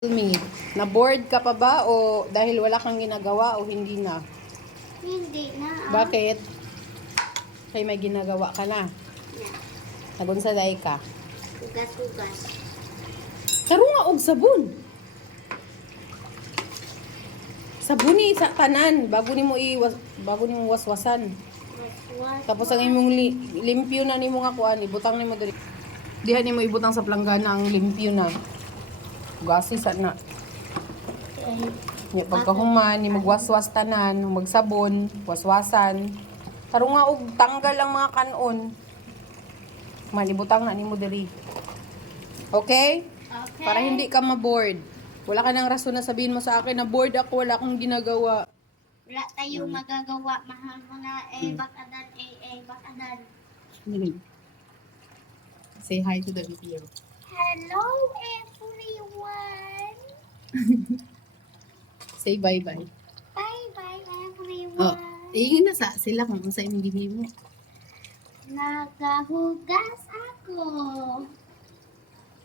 Tell me, na-bored ka pa ba o dahil wala kang ginagawa o hindi na? Hindi na. Bakit? Kay may ginagawa ka na. Yeah. Nagunsaday ka. Ugas-ugas. Karo nga og sabon. Sabuni sa tanan bago nimo waswasan. Was-was. Tapos ang imong limpyo na nimo nga kuan, ibutang nimo diri. Diha nimo ibutang sa planggana ang limpyo na. Gasi sa na. Nya pagkahuman ni magwaswas tanan, magsabon, waswasan. Karo nga og tanggal ang mga kanon. Malibutang na nimo diri. Okay? Okay. Para hindi ka ma-bored. Wala ka nang rason na sabihin mo sa akin na bored ako, wala akong ginagawa. Wala tayong magagawa. Mahal mga bakadan, bakadan. Say hi to the video. Hello, everyone. Say bye-bye. Bye-bye, everyone. Oh, ingin na sa sila kung sa imong gibimo. Nagahugas ako.